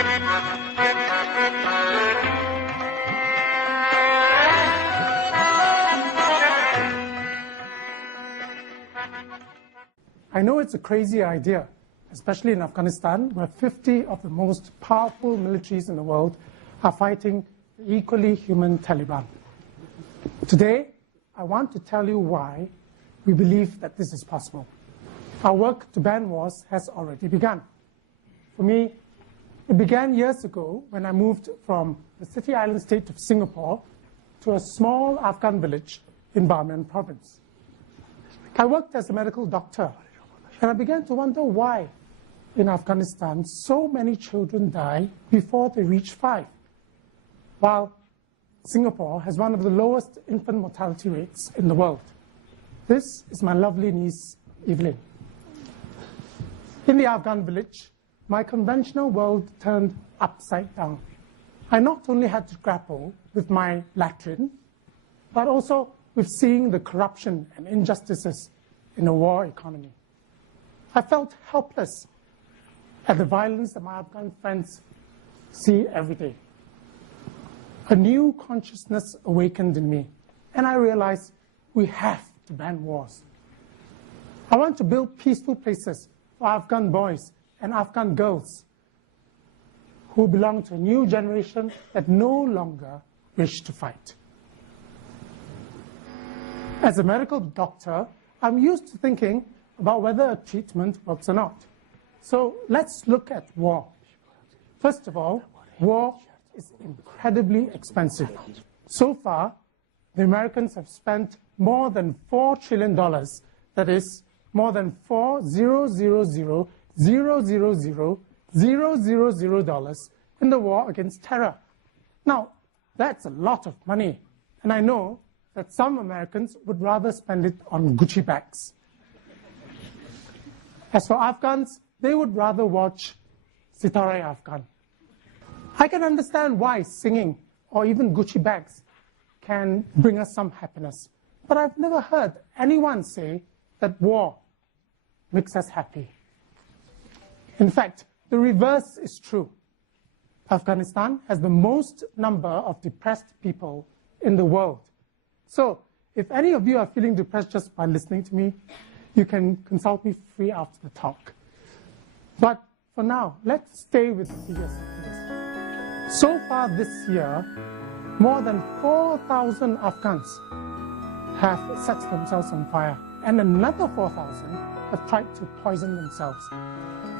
I know it's a crazy idea, especially in Afghanistan, where 50 of the most powerful militaries in the world are fighting the equally human Taliban. Today, I want to tell you why we believe that this is possible. Our work to ban wars has already begun. For me, it began years ago when I moved from the city island state of Singapore to a small Afghan village in Bamiyan province. I worked as a medical doctor, and I began to wonder why in Afghanistan so many children die before they reach 5, while Singapore has one of the lowest infant mortality rates in the world. This is my lovely niece, Evelyn. In the Afghan village, my conventional world turned upside down. I not only had to grapple with my latrine, but also with seeing the corruption and injustices in a war economy. I felt helpless at the violence that my Afghan friends see every day. A new consciousness awakened in me, and I realized we have to ban wars. I want to build peaceful places for Afghan boys and Afghan girls who belong to a new generation that no longer wish to fight. As a medical doctor, I'm used to thinking about whether a treatment works or not. So let's look at war. First of all, war is incredibly expensive. So far, the Americans have spent more than $4 trillion, that is, more than $4,000,000,000 in the war against terror. Now, that's a lot of money, and I know that some Americans would rather spend it on Gucci bags. As for Afghans, they would rather watch Sitare Afghan. I can understand why singing or even Gucci bags can bring us some happiness, but I've never heard anyone say that war makes us happy. In fact, the reverse is true. Afghanistan has the most number of depressed people in the world. So, if any of you are feeling depressed just by listening to me, you can consult me free after the talk. But for now, let's stay with the figures. So far this year, more than 4,000 Afghans have set themselves on fire, and another 4,000 have tried to poison themselves.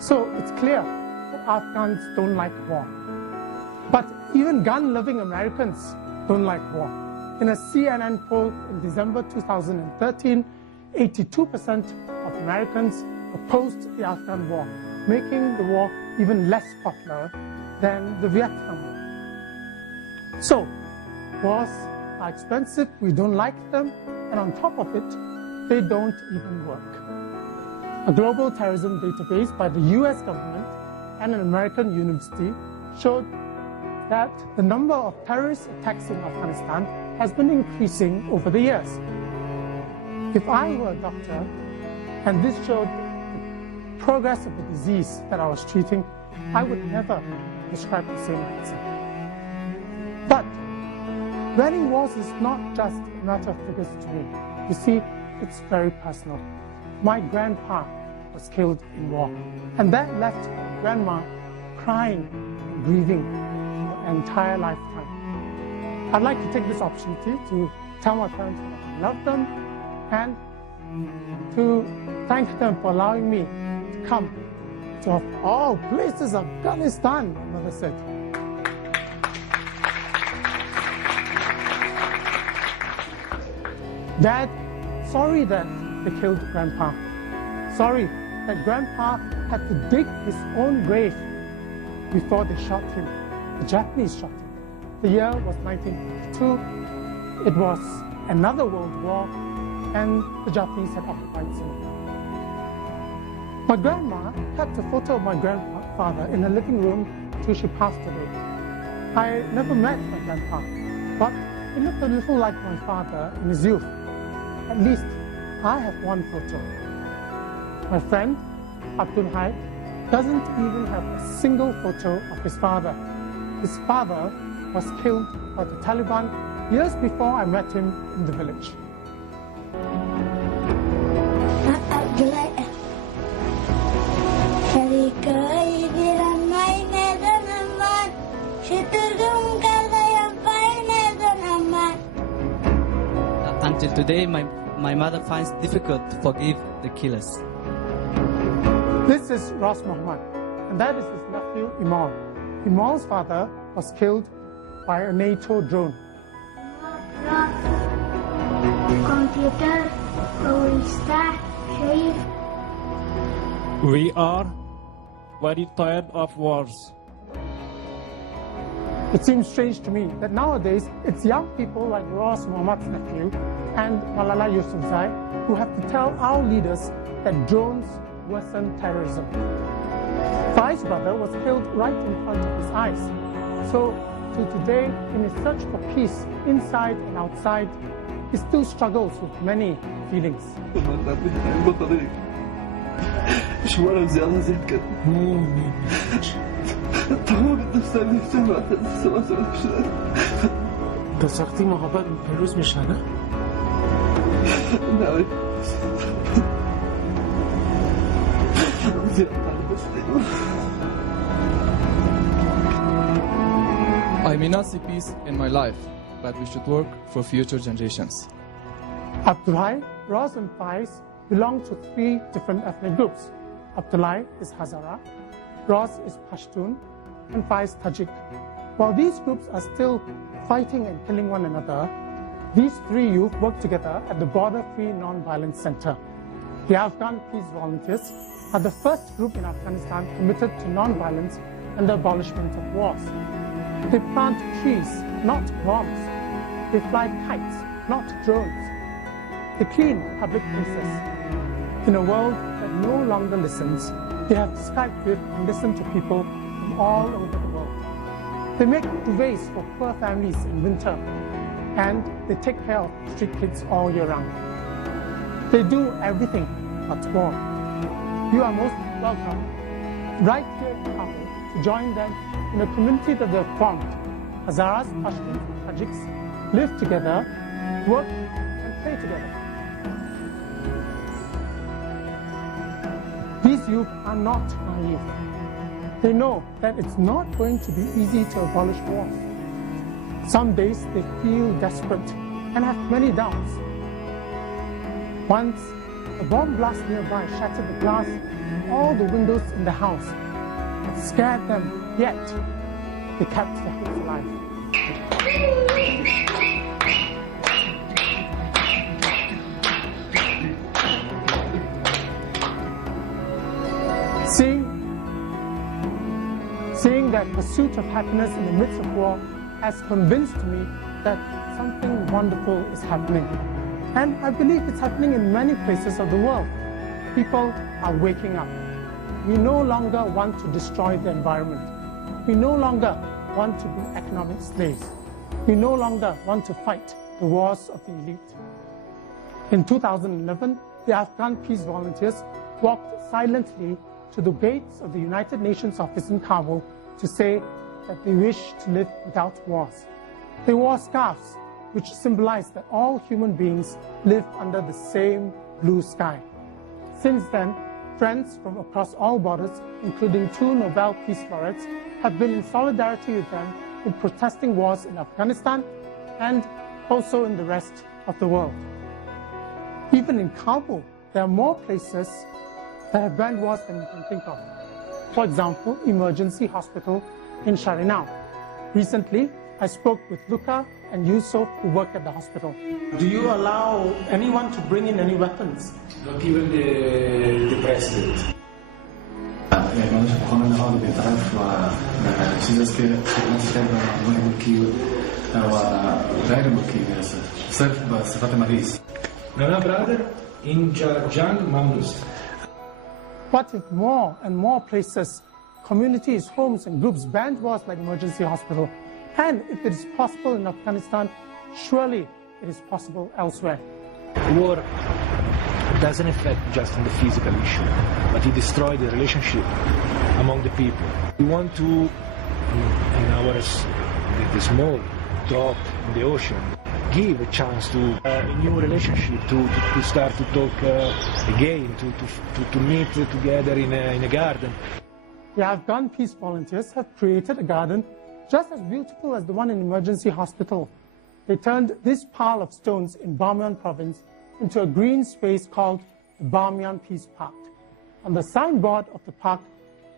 So it's clear that Afghans don't like war. But even gun-loving Americans don't like war. In a CNN poll in December 2013, 82% of Americans opposed the Afghan war, making the war even less popular than the Vietnam War. So, wars are expensive, we don't like them, and on top of it, they don't even work. A global terrorism database by the US government and an American university showed that the number of terrorist attacks in Afghanistan has been increasing over the years. If I were a doctor and this showed the progress of the disease that I was treating, I would never prescribe the same medicine. But banning wars is not just a matter of figures to me. You see, it's very personal. My grandpa was killed in war, and that left my grandma crying and grieving for an entire lifetime. I'd like to take this opportunity to tell my parents that I love them and to thank them for allowing me to come to, of all places, Afghanistan, my mother said. Dad, sorry that they killed Grandpa. Sorry that Grandpa had to dig his own grave before they shot him. The Japanese shot him. The year was 1952. It was another world war, and the Japanese had occupied Singapore. My grandma kept a photo of my grandfather in her living room till she passed away. I never met my grandpa, but he looked a little like my father in his youth. At least I have one photo. My friend, Abdul Hai, doesn't even have a single photo of his father. His father was killed by the Taliban years before I met him in the village. Until today, my mother finds it difficult to forgive the killers. This is Ras Muhammad, and that is his nephew Imal. Imal's father was killed by a NATO drone. Computer, we are very tired of wars. It seems strange to me that nowadays it's young people like Ras Muhammad's nephew and Malala Yousafzai who have to tell our leaders that drones worsen terrorism. Fai's brother was killed right in front of his eyes. So, till today, in his search for peace inside and outside, he still struggles with many feelings. ساختی محبت پیروز میشه نه؟ I may not see peace in my life, but we should work for future generations. Abdullahi, Ras and Faiz belong to 3 different ethnic groups. Abdullahi is Hazara, Ras is Pashtun, and Faiz Tajik. While these groups are still fighting and killing one another, these 3 youth work together at the Borderfree Non-Violence Center. The Afghan Peace Volunteers are the first group in Afghanistan committed to non-violence and the abolishment of wars. They plant trees, not bombs. They fly kites, not drones. They clean public places. In a world that no longer listens, they have Skype with and listen to people from all over the world. They make duvets for poor families in winter, and they take care of street kids all year round. They do everything but war. You are most welcome right here in Kabul to join them in a community that they have formed. Hazaras, Pashtuns, and Tajiks live together, work and play together. These youth are not naive. They know that it's not going to be easy to abolish wars. Some days they feel desperate and have many doubts. Once, a bomb blast nearby shattered the glass in all the windows in the house. It scared them, yet they kept their hopes alive. Seeing that pursuit of happiness in the midst of war has convinced me that something wonderful is happening. And I believe it's happening in many places of the world. People are waking up. We no longer want to destroy the environment. We no longer want to be economic slaves. We no longer want to fight the wars of the elite. In 2011, the Afghan Peace Volunteers walked silently to the gates of the United Nations office in Kabul to say that they wish to live without wars. They wore scarves, which symbolized that all human beings live under the same blue sky. Since then, friends from across all borders, including 2 Nobel Peace Laureates, have been in solidarity with them in protesting wars in Afghanistan and also in the rest of the world. Even in Kabul, there are more places that have banned wars than you can think of. For example, Emergency Hospital in Sharinau. Recently, I spoke with Luka and Yusuf who work at the hospital. Do you allow anyone to bring in any weapons? Not even the president. Nana brother in Jang Mandus. What if more and more places, communities, homes and groups banned wars like Emergency Hospital? And if it is possible in Afghanistan, surely it is possible elsewhere. War doesn't affect just on the physical issue, but it destroys the relationship among the people. We want to, in the small drop in the ocean, give a chance to a new relationship, to start to talk again, to meet together in a garden. The Afghan peace volunteers have created a garden just as beautiful as the one in emergency hospital. They turned this pile of stones in Bamiyan province into a green space called the Bamiyan Peace Park. On the signboard of the park,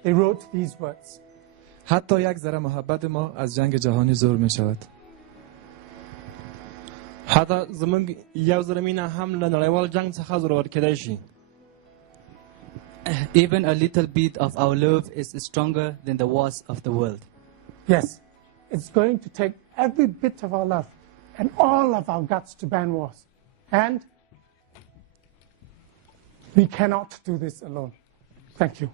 they wrote these words. حتی یک ذره محبت ما از جنگ جهانی زور می شود. حتی زمونږ یو ذره مینه هم له نړیوال جنگ څخه ضرور کېدای شي. Even a little bit of our love is stronger than the wars of the world. Yes, it's going to take every bit of our love and all of our guts to ban wars. And we cannot do this alone. Thank you.